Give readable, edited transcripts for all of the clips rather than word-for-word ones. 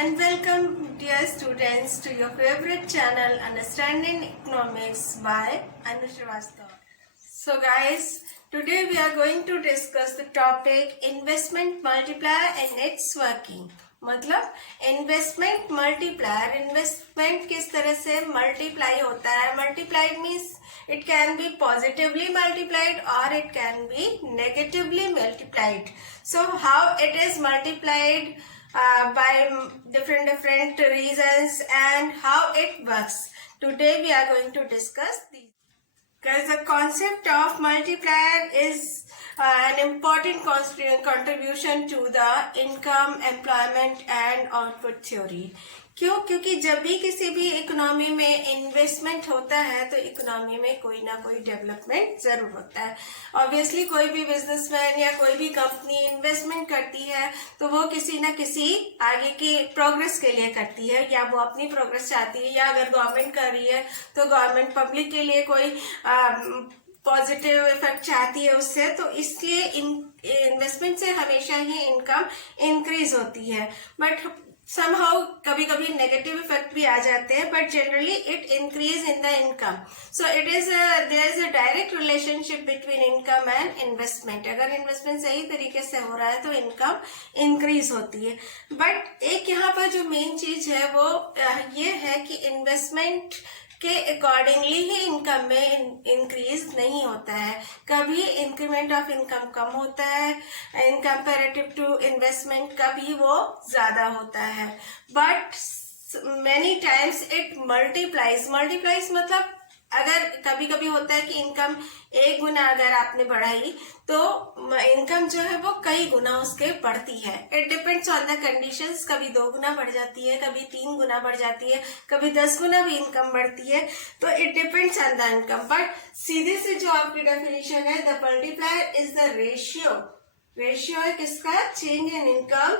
and welcome dear students to your favorite channel Understanding Economics by Anu Srivastava. So guys, today we are going to discuss the topic investment multiplier and its working. मतलब investment multiplier, investment किस तरह से multiply होता है. Multiplied means it can be positively multiplied or it can be negatively multiplied. So how it is multiplied by different reasons and how it works. Today we are going to discuss these. Because the concept of multiplier is an important contribution to the income, employment and output theory. क्यों? क्योंकि जब भी किसी भी economy में investment होता है तो इकोनॉमी में कोई ना कोई डेवलपमेंट जरूर होता है. ऑब्वियसली कोई भी बिजनेसमैन या कोई भी कंपनी इन्वेस्टमेंट करती है तो वो किसी ना किसी आगे की प्रोग्रेस के लिए करती है, या वो अपनी प्रोग्रेस चाहती है, या अगर गवर्नमेंट कर रही है तो गवर्नमेंट पब्लिक के लिए कोई पॉजिटिव इफेक्ट चाहती है उससे. तो इसलिए इन्वेस्टमेंट से हमेशा ही इनकम इंक्रीज होती है. बट somehow कभी कभी नेगेटिव इफेक्ट भी आ जाते हैं, but generally it increase in the income. So it is there is a direct relationship between income and investment. अगर इन्वेस्टमेंट सही तरीके से हो रहा है तो इनकम इंक्रीज होती है. बट एक यहाँ पर जो मेन चीज है वो ये है कि इन्वेस्टमेंट के अकॉर्डिंगली ही इनकम में इंक्रीज नहीं होता है. कभी इंक्रीमेंट ऑफ इनकम कम होता है इन कंपेरेटिव टू इन्वेस्टमेंट, कभी वो ज्यादा होता है. But many times it multiplies मतलब अगर कभी कभी होता है कि इनकम एक गुना अगर आपने बढ़ाई तो इनकम जो है वो कई गुना उसके बढ़ती है. It depends on the conditions. कभी 2 गुना बढ़ जाती है, कभी 3 गुना बढ़ जाती है, कभी 10 गुना भी इनकम बढ़ती है. तो it depends on the income. But सीधे से जो आपकी डेफिनेशन है, the multiplier is the ratio है किसका? Change in income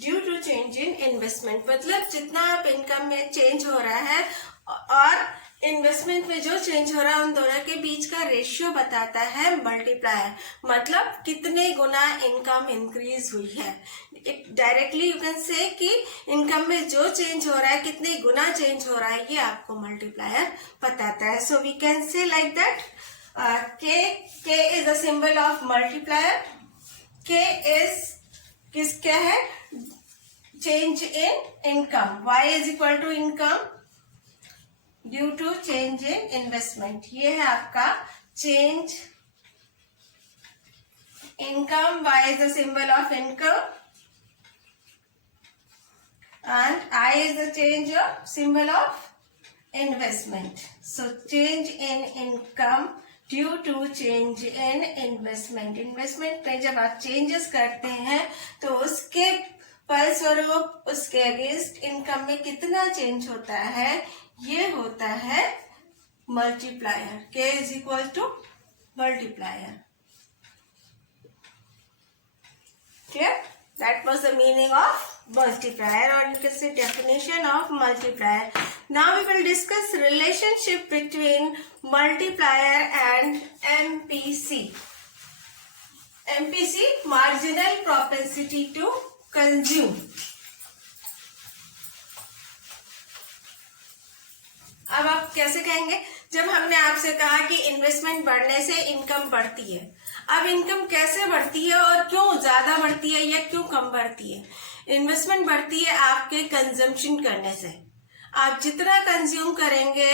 due to change in investment. मतलब जितना आप इनकम में चेंज हो रहा है और इन्वेस्टमेंट में जो चेंज हो रहा है, उन दोनों के बीच का रेशियो बताता है मल्टीप्लायर. मतलब कितने गुना इनकम इंक्रीज हुई है. डायरेक्टली यू कैन से कि इनकम में जो चेंज हो रहा है, कितने गुना चेंज हो रहा है, ये आपको मल्टीप्लायर बताता है. So we can say like that K is a symbol of multiplier. K is क्या है? Change in income. Y is equal to income due to change in investment. ये है आपका change income. Y is the symbol of income and I is the change of symbol of investment. So change in income due to change in investment. Investment में जब आप changes करते हैं तो उसके फलस्वरूप उसके अगेंस्ट इनकम में कितना चेंज होता है, ये होता है multiplier. K is equal to multiplier. Clear? That was the meaning of multiplier, or you can say definition of multiplier. Now we will discuss relationship between multiplier and MPC. MPC, marginal propensity to consume. अब आप कैसे कहेंगे? जब हमने आपसे कहा कि investment बढ़ने से इनकम बढ़ती है. अब इनकम कैसे बढ़ती है और क्यों ज्यादा बढ़ती है या क्यों कम बढ़ती है? इन्वेस्टमेंट बढ़ती है आपके कंजम्पशन करने से. आप जितना कंज्यूम करेंगे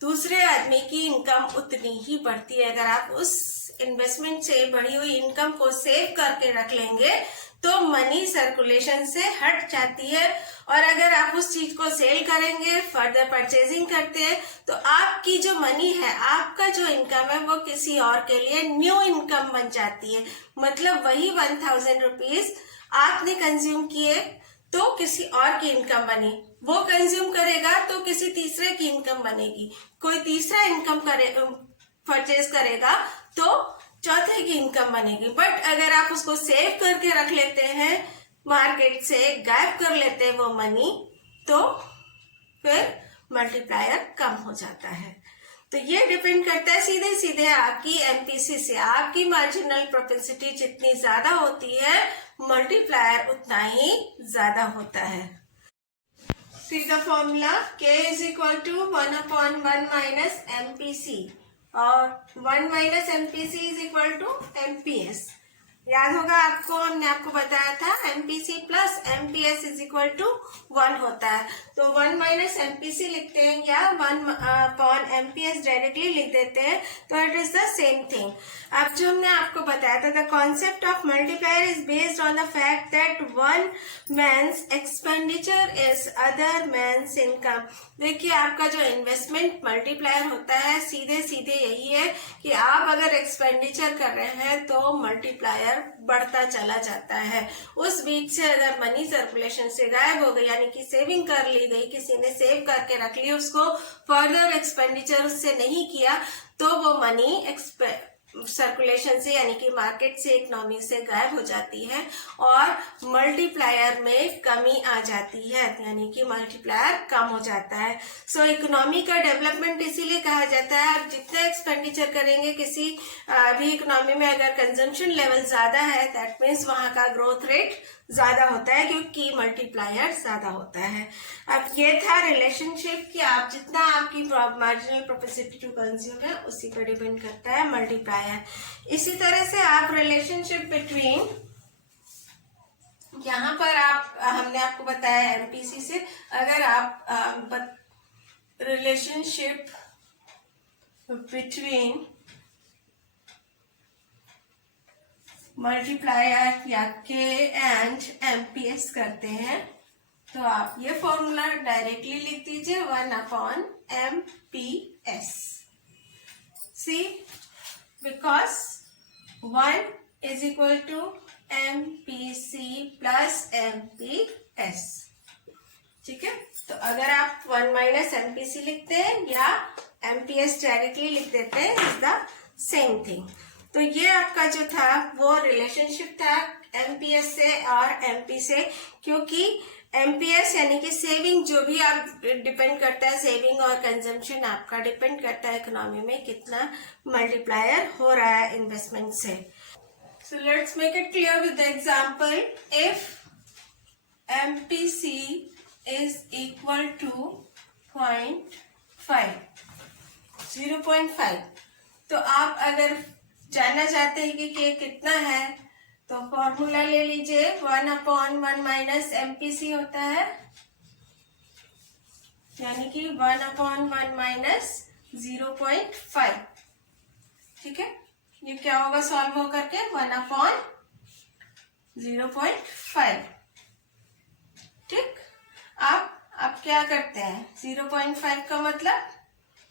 दूसरे आदमी की इनकम उतनी ही बढ़ती है. अगर आप उस इन्वेस्टमेंट से बढ़ी हुई इनकम को सेव करके रख लेंगे तो मनी सर्कुलेशन से हट जाती है, और अगर आप उस चीज को सेल करेंगे, फर्दर परचेजिंग करते हैं, तो आपकी जो मनी है, आपका जो इनकम है, वो किसी और के लिए न्यू इनकम बन जाती है. मतलब वही 1000 रुपीज आपने कंज्यूम किए तो किसी और की इनकम बनी, वो कंज्यूम करेगा तो किसी तीसरे की इनकम बनेगी, कोई तीसरा इनकम परचेज करेगा तो चौथे की इनकम बनेगी. बट अगर आप उसको सेव करके रख लेते हैं, मार्केट से गायब कर लेते हैं वो मनी, तो फिर मल्टीप्लायर कम हो जाता है. तो ये डिपेंड करता है सीधे सीधे आपकी एमपीसी से. आपकी मार्जिनल प्रोपेंसिटी जितनी ज्यादा होती है, मल्टीप्लायर उतना ही ज्यादा होता है. See the formula K is equal to 1 upon 1 minus MPC और 1 minus MPC is equal to MPS। याद होगा आपको, हमने आपको बताया था MPC plus MPS is equal to 1 होता है। तो 1 माइनस MPC लिखते हैं या 1 अपॉन MPS डायरेक्टली लिख देते हैं, तो it is the same thing. अब जो हमने आपको बताया था, the concept of multiplier is based on the fact that one man's expenditure is other man's income. देखिए, आपका जो इन्वेस्टमेंट मल्टीप्लायर होता है सीधे सीधे यही है कि आप अगर एक्सपेंडिचर कर रहे हैं तो मल्टीप्लायर बढ़ता चला जाता है। उस बीच से अगर मनी सर्कुलेशन से गायब हो गई, यानी कि सेविंग कर ली गई, किसी ने सेव करके रख ली, उसको फर्दर एक्सपेंडिचर उससे नहीं किया, तो वो मनी सर्कुलेशन से यानी कि मार्केट से, इकोनॉमी से गायब हो जाती है और मल्टीप्लायर में कमी आ जाती है, यानी कि मल्टीप्लायर कम हो जाता है। सो इकोनॉमी का डेवलपमेंट इसीलिए कहा जाता है, आप जितना एक्सपेंडिचर करेंगे किसी भी इकोनॉमी में, अगर कंजम्पशन लेवल ज्यादा है दैट मीन्स वहां का ग्रोथ रेट ज्यादा होता है, क्योंकि मल्टीप्लायर ज्यादा होता है। अब ये था रिलेशनशिप कि आप जितना आपकी मार्जिनल प्रोपेंसिटी टू कंज्यूम है उसी पर डिपेंड करता है मल्टीप्लायर। इसी तरह से आप रिलेशनशिप बिटवीन, यहाँ पर आप हमने आपको बताया MPC से, अगर आप रिलेशनशिप बिटवीन मल्टीप्लायर या K एंड MPS करते हैं, तो आप ये फॉर्मूला डायरेक्टली लिख दीजिए 1 upon MPS। See, because 1 is equal to MPC plus MPS। ठीक है, तो अगर आप 1 माइनस MPC लिखते हैं या MPS डायरेक्टली लिख देते हैं, इज द सेम थिंग। तो ये आपका जो था वो रिलेशनशिप था MPS से और MP से, क्योंकि MPS यानी कि सेविंग, जो भी आप डिपेंड करता है, सेविंग और कंजम्पशन आपका डिपेंड करता है इकोनॉमी में कितना मल्टीप्लायर हो रहा है इन्वेस्टमेंट से। So let's make it clear with the example. If MPC is equal to 0.5, तो आप अगर जानना चाहते हैं कि ये कितना है, तो फॉर्मूला ले लीजिए 1 अपॉन 1 माइनस MPC होता है, यानी कि 1 अपॉन 1 माइनस 0.5। ठीक है, ये क्या होगा सॉल्व हो करके 1 अपॉन 0.5। ठीक, आप क्या करते हैं, 0.5 का मतलब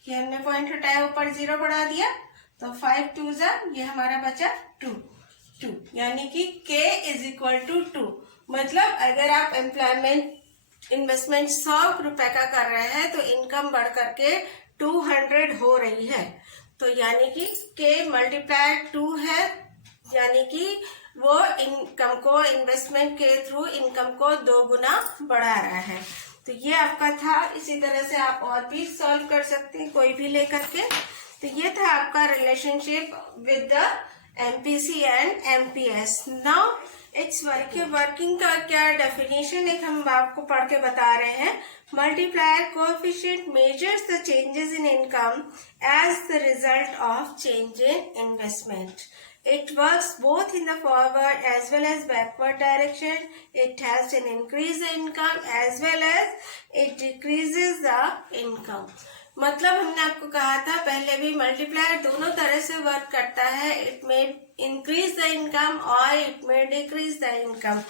कि हमने पॉइंट हटाया, ऊपर 0 बढ़ा दिया, तो 5 2 जा, ये हमारा बचा 2, यानी कि K इज इक्वल टू 2। मतलब अगर आप इन्वेस्टमेंट 100 रुपए का कर रहे हैं तो इनकम बढ़ करके 200 हो रही है, तो यानी कि K मल्टीप्लायर 2 है, यानी कि वो इनकम को, इन्वेस्टमेंट के थ्रू इनकम को 2 गुना बढ़ा रहा है। तो ये आपका था। इसी तरह से आप और भी सॉल्व कर सकते हैं, कोई भी लेकर के। तो ये था आपका relationship with the MPC and MPS। Now it's working का क्या डेफिनेशन एक हम आपको पढ़ के बता रहे हैं। Multiplier coefficient measures the changes in income as the result of change in investment. It works both in the forward as well as backward direction. It has an increase the income as well as it decreases the income. मतलब हमने आपको कहा था पहले भी, multiplier दोनों तरह से वर्क करता है। It may increase the income और it may decrease the income.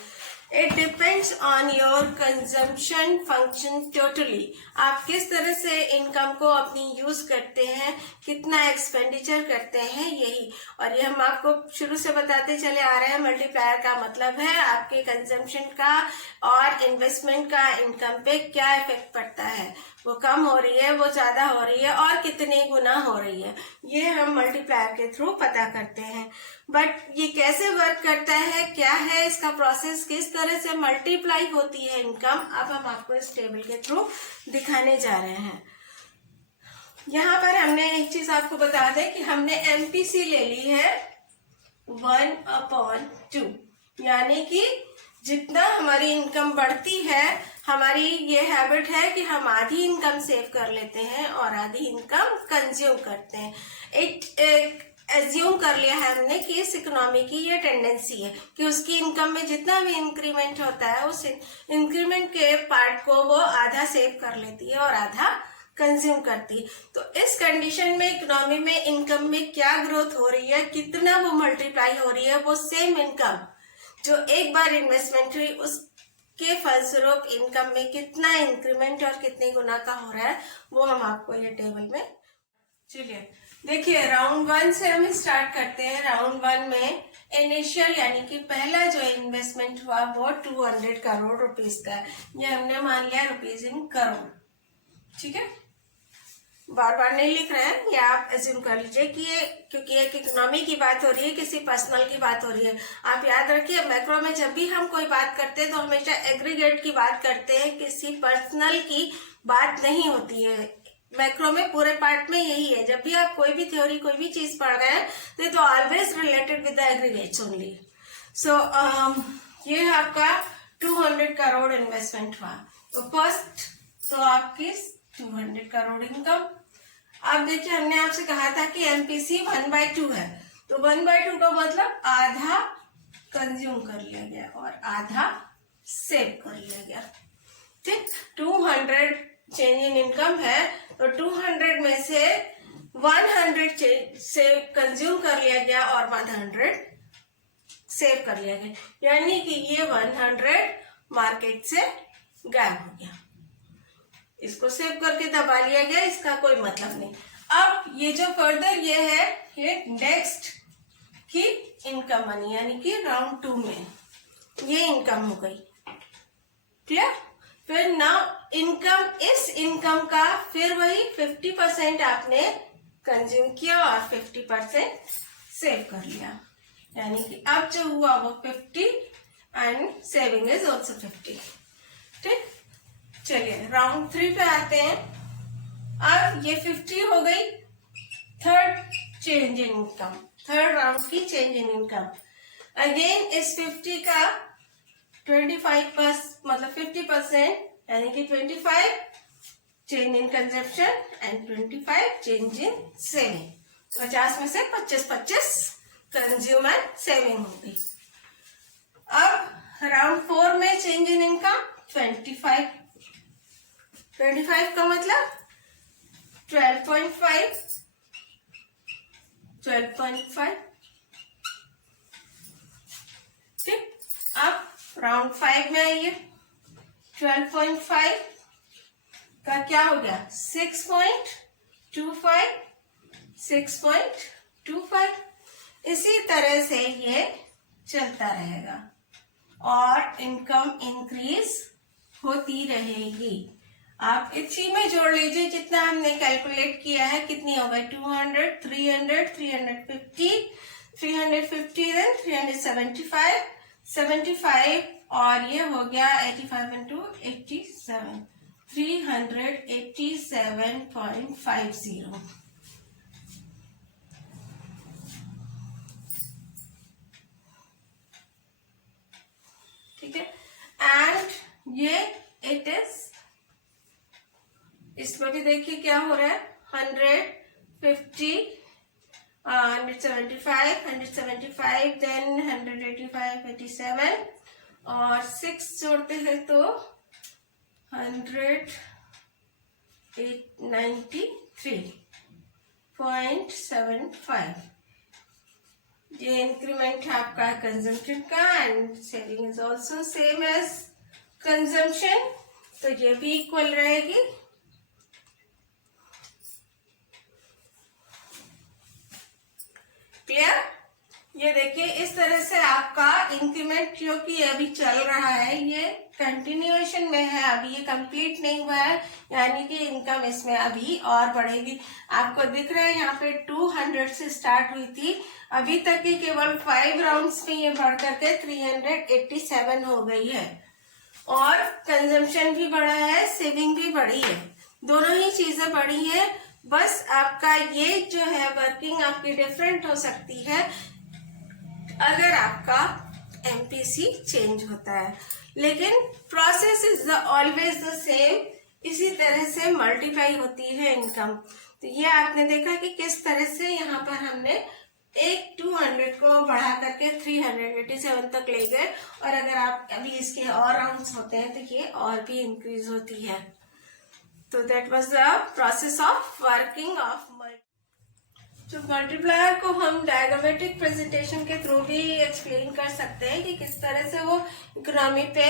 It depends on your consumption function totally. आप किस तरह से इनकम को अपनी यूज करते हैं, कितना एक्सपेंडिचर करते हैं, यही। और ये हम आपको शुरू से बताते चले आ रहे हैं। मल्टीप्लायर का मतलब है आपके कंजम्पशन का और इन्वेस्टमेंट का इनकम पे क्या इफेक्ट पड़ता है, वो कम हो रही है, वो ज्यादा हो रही है और कितने गुना हो रही है, ये हम मल्टीप्लायर के थ्रू पता करते हैं। बट ये कैसे वर्क करता है, क्या है इसका प्रोसेस, किस तरह से मल्टीप्लाई होती है इनकम, अब हम आपको इस टेबल के थ्रू दिखाने जा रहे हैं। यहाँ पर हमने एक चीज आपको बता दें कि हमने MPC ले ली है 1/2, यानी कि जितना हमारी इनकम बढ़ती है हमारी ये हैबिट है कि हम आधी इनकम सेव कर लेते हैं और आधी इनकम कंज्यूम करते हैं। एक एज्यूम कर लिया है हमने कि इस इकोनॉमी की ये टेंडेंसी है कि उसकी इनकम में जितना भी इंक्रीमेंट होता है उस इंक्रीमेंट के पार्ट को वो आधा सेव कर लेती है और आधा कंज्यूम करती है। तो इस कंडीशन में इकोनॉमी में इनकम में क्या ग्रोथ हो रही है, कितना वो मल्टीप्लाई हो रही है, वो सेम इनकम जो एक बार इन्वेस्टमेंट हुई उसके फलस्वरूप इनकम में कितना इंक्रीमेंट और कितने गुना का हो रहा है, वो हम आपको ये टेबल में, चलिए देखिए राउंड 1 से हम स्टार्ट करते हैं। राउंड 1 में इनिशियल यानी कि पहला जो इन्वेस्टमेंट हुआ वो 200 करोड़ रुपीस का है। ये हमने मान लिया रुपीज इन करोड़, ठीक है, बार बार नहीं लिख रहे हैं, ये आप एज्यूम कर लीजिए कि ये क्योंकि एक इकोनॉमी की बात हो रही है, किसी पर्सनल की बात हो रही है। आप याद रखिए मैक्रो में जब भी हम कोई बात करते हैं तो हमेशा एग्रीगेट की बात करते हैं, किसी पर्सनल की बात नहीं होती है। मैक्रो में पूरे पार्ट में यही है, जब भी आप कोई भी थ्योरी कोई भी चीज पढ़ रहे हैं तो always related with the aggregates only. So ये आपका 200 करोड़ इन्वेस्टमेंट हुआ। तो फर्स्ट तो आपकी 200 करोड़ इनकम। अब देखिए हमने आपसे कहा था कि एमपीसी 1/2 है, तो 1/2 का मतलब आधा कंज्यूम कर लिया गया और आधा सेव कर लिया गया, ठीक। 200 चेंज इन इनकम है तो 200 में से 100 से कंज्यूम कर लिया गया और 100 सेव कर लिया गया, यानी कि ये 100 मार्केट से गायब हो गया। इसको सेव करके दबा लिया गया, इसका कोई मतलब नहीं। अब ये जो फर्दर ये है, ये नेक्स्ट की इनकम मनी यानी कि राउंड 2 में ये इनकम हो गई, क्लियर। फिर नाउ इनकम, इस इनकम का फिर वही 50% आपने कंज्यूम किया और 50% सेव कर लिया, यानी कि अब जो हुआ वो 50 एंड सेविंग इज ऑल्सो 50, ठीक। चलिए राउंड 3 पे आते हैं। अब ये 50 हो गई, third change in income, third round की चेंज इन इनकम। अगेन इस 50 का 25% मतलब 50% यानी कि 25 change in consumption and 25 change in saving. 50 में से 25 कंज्यूम एंड सेविंग हो गई। अब राउंड 4 में चेंज इन इनकम 25 का मतलब 12.5 ठीक। अब राउंड 5 में आइए, 12.5 का क्या हो गया 6.25। इसी तरह से ये चलता रहेगा और इनकम इंक्रीज होती रहेगी। आप इसी में जोड़ लीजिए जितना हमने कैलकुलेट किया है, कितनी हो गई 200, 300, 350, 350 देन 375, 75 और ये हो गया 85 इंटू 87, 387.50। ठीक है, एंड ये इट इज, इसमें भी देखिए क्या हो रहा है 150, 175, 175 देन 185, 87 और 6 जोड़ते हैं तो 193.75। ये इंक्रीमेंट है आपका कंजम्पशन का and saving is also same as consumption, तो ये भी इक्वल रहेगी। क्लियर। ये देखिए इस तरह से आपका इंक्रीमेंट जो कि अभी चल रहा है ये कंटिन्यूएशन में है, अभी ये कंप्लीट नहीं हुआ है, यानी कि इनकम इसमें अभी और बढ़ेगी। आपको दिख रहा है यहाँ पे 200 से स्टार्ट हुई थी, अभी तक की केवल 5 राउंड्स में ये बढ़ करके 387 हो गई है और कंजम्पशन भी बढ़ा है, सेविंग भी बढ़ी है, दोनों ही चीजें बढ़ी है। बस आपका ये जो है वर्किंग आपकी डिफरेंट हो सकती है अगर आपका एमपीसी चेंज होता है, लेकिन process is always the same. इसी तरह से मल्टीप्लाई होती है इनकम। तो ये आपने देखा कि किस तरह से यहाँ पर हमने एक 200 को बढ़ा करके 387 तक ले गए, और अगर आप अभी इसके और राउंड्स होते हैं तो ये और भी इंक्रीज होती है। तो that was the process of working of तो मल्टीप्लायर को हम डायग्रामेटिक प्रेजेंटेशन के थ्रू भी एक्सप्लेन कर सकते हैं कि किस तरह से वो इकोनॉमी पे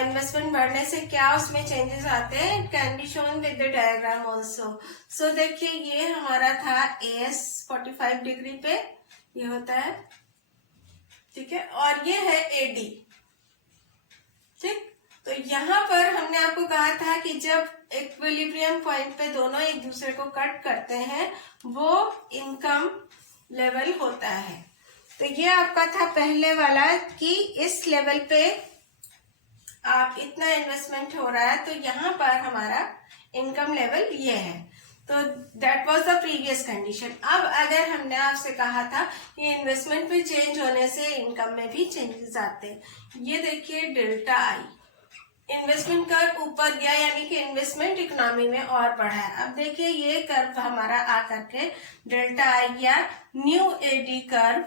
इन्वेस्टमेंट बढ़ने से क्या उसमें चेंजेस आते हैं। It can be shown with the diagram also. So देखिए, ये हमारा था AS 45 डिग्री पे, ये होता है, ठीक है, और ये है AD, ठीक। तो यहाँ पर हमने आपको कहा था कि जब इक्विलिब्रियम पॉइंट पे दोनों एक दूसरे को कट करते हैं वो इनकम लेवल होता है। तो ये आपका था पहले वाला कि इस लेवल पे आप इतना इन्वेस्टमेंट हो रहा है, तो यहाँ पर हमारा इनकम लेवल ये है। तो that was the previous condition. अब अगर हमने आपसे कहा था कि इन्वेस्टमेंट में चेंज होने से इनकम में भी चेंजेस आते हैं, ये देखिए डेल्टा आई, इन्वेस्टमेंट कर्व ऊपर गया यानी कि इन्वेस्टमेंट इकोनॉमी में और बढ़ा है। अब देखिए ये कर्व हमारा आकर के डेल्टा आई गया, न्यू AD कर्व,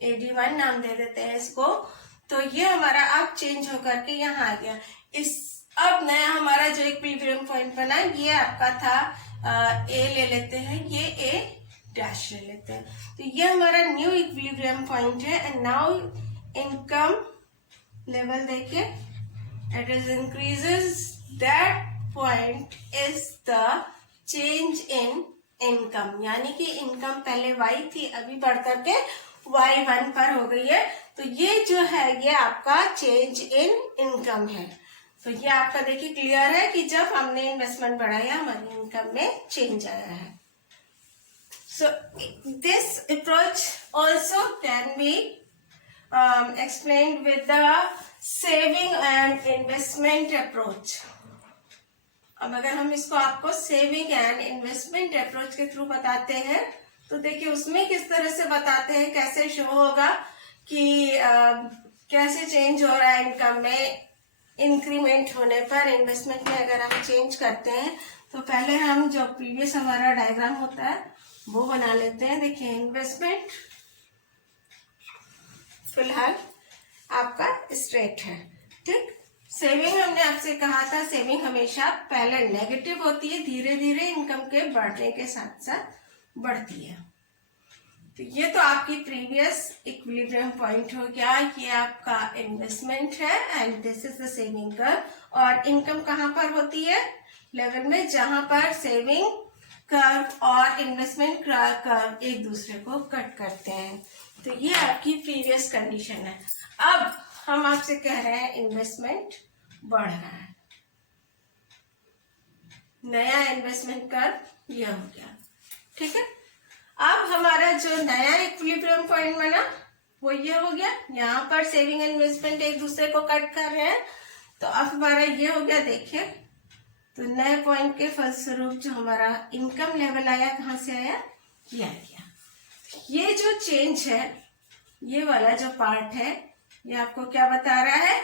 AD1 नाम दे देते हैं इसको। तो ये हमारा अब चेंज होकर के यहाँ आ गया। अब नया हमारा जो इक्विलिब्रियम पॉइंट बना, ये आपका था A ले लेते हैं, ये A डैश ले लेते हैं। तो ये हमारा न्यू इक्विलिब्रियम पॉइंट है। एंड नाउ इनकम लेवल देखिए, it is increases, that point is the change in income, यानी कि इनकम पहले Y थी, अभी बढ़ करके Y1 पर हो गई है। तो ये जो है ये आपका चेंज इन इनकम है। तो ये आपका देखिए क्लियर है कि जब हमने इन्वेस्टमेंट बढ़ाया हमारी इनकम में चेंज आया है। So this approach also can be explained with the saving and investment approach। अब अगर हम इसको आपको सेविंग एंड इन्वेस्टमेंट अप्रोच के थ्रू बताते हैं तो देखिए उसमें किस तरह से बताते हैं, कैसे शो होगा कि कैसे चेंज हो रहा है इनकम में इंक्रीमेंट होने पर। इन्वेस्टमेंट में अगर हम चेंज करते हैं तो पहले हम जो प्रीवियस हमारा डायग्राम होता है वो बना लेते हैं। देखिए इन्वेस्टमेंट फिलहाल आपका स्ट्रेट है, ठीक। सेविंग हमने आपसे कहा था, सेविंग हमेशा पहले नेगेटिव होती है, धीरे धीरे इनकम के बढ़ने के साथ साथ बढ़ती है। तो ये तो आपकी प्रीवियस इक्विलिब्रियम पॉइंट हो गया, ये आपका इन्वेस्टमेंट है and this is the saving curve. और इनकम कहाँ पर होती है? लेवल में, जहां पर सेविंग कर्व और इन्वेस्टमेंट कर्व एक दूसरे को कट करते हैं। तो ये आपकी प्रीवियस कंडीशन है। अब हम आपसे कह रहे हैं इन्वेस्टमेंट बढ़ रहा है, नया इन्वेस्टमेंट कर्व ये हो गया, ठीक है। अब हमारा जो नया इक्विलिब्रियम पॉइंट बना वो ये हो गया, यहाँ पर सेविंग इन्वेस्टमेंट एक दूसरे को कट कर रहे हैं। तो अब हमारा ये हो गया, देखिए तो नए पॉइंट के फलस्वरूप जो हमारा इनकम लेवल आया, कहाँ से आया? ये आ गया। ये जो चेंज है, ये वाला जो पार्ट है, ये आपको क्या बता रहा है?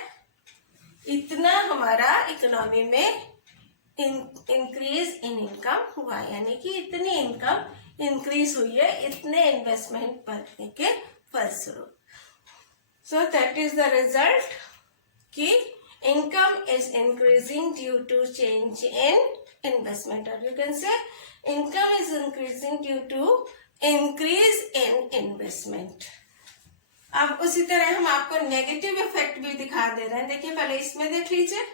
इतना हमारा इकोनॉमी में इंक्रीज इन इनकम हुआ, यानी कि इतनी इनकम इंक्रीज हुई है इतने इन्वेस्टमेंट बढ़ने के फलस्वरूप। So that is the result कि income is increasing due to change in investment, और you can say income is increasing due to increase in investment. अब उसी तरह हम आपको नेगेटिव इफेक्ट भी दिखा दे रहे हैं। देखिए पहले इसमें देख लीजिए,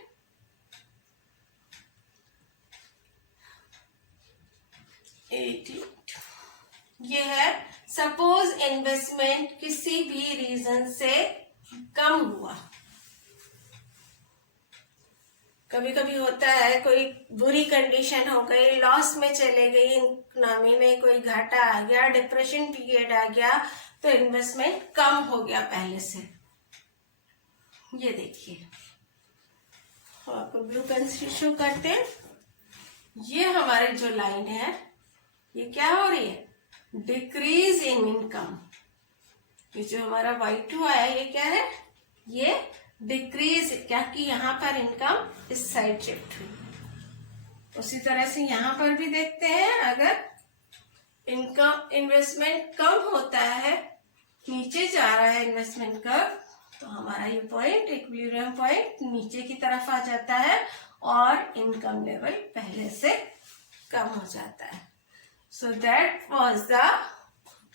ये है सपोज इन्वेस्टमेंट किसी भी रीजन से कम हुआ। कभी कभी होता है कोई बुरी कंडीशन हो गई, लॉस में चले गई इकोनॉमी में, कोई घाटा आ गया, डिप्रेशन पीरियड आ गया, तो इन्वेस्टमेंट कम हो गया पहले से। ये देखिए आपको ब्लू पेंसिल शो करते हैं, ये हमारे जो लाइन है ये क्या हो रही है? Decrease in income. ये जो हमारा Y2 आया ये क्या है? ये डिक्रीज, क्या कि यहाँ पर इनकम इस साइड शिफ्ट हुई। उसी तरह से यहाँ पर भी देखते हैं, अगर इनकम इन्वेस्टमेंट कम होता है, नीचे जा रहा है इन्वेस्टमेंट कर्व, तो हमारा ये पॉइंट इक्विलिब्रियम पॉइंट नीचे की तरफ आ जाता है और इनकम लेवल पहले से कम हो जाता है। So that was the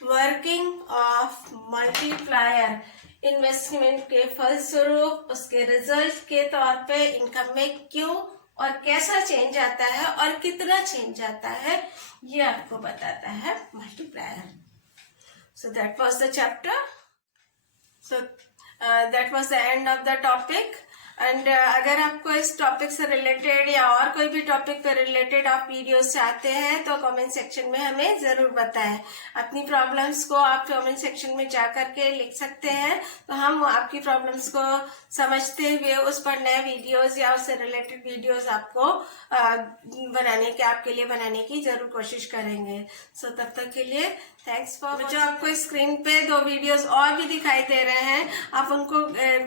working of multiplier. Investment के फलस्वरूप उसके रिजल्ट के तौर पे इनकम में क्यों और कैसा चेंज आता है और कितना चेंज आता है, ये आपको बताता है multiplier. So that was the chapter. So that was the end of the topic. And अगर आपको इस टॉपिक से रिलेटेड या और कोई भी टॉपिक पे रिलेटेड आप वीडियोस चाहते हैं तो कमेंट सेक्शन में हमें जरूर बताएं। अपनी प्रॉब्लम्स को आप कमेंट सेक्शन में जा करके लिख सकते हैं, तो हम आपकी प्रॉब्लम्स को समझते हुए उस पर नए वीडियोस या उससे रिलेटेड वीडियोस आपको आपके लिए बनाने की जरूर कोशिश करेंगे। सो तब तक के लिए थैंक्स फॉर। जो आपको स्क्रीन पे 2 वीडियोस और भी दिखाई दे रहे हैं, आप उनको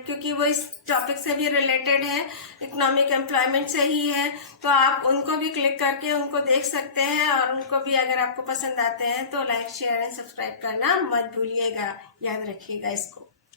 क्योंकि वो इस टॉपिक से भी रिलेटेड है, इकोनॉमिक एम्प्लॉयमेंट से ही है, तो आप उनको भी क्लिक करके उनको देख सकते हैं और उनको भी अगर आपको पसंद आते हैं तो लाइक शेयर एंड सब्सक्राइब करना मत भूलिएगा, याद रखिएगा इसको।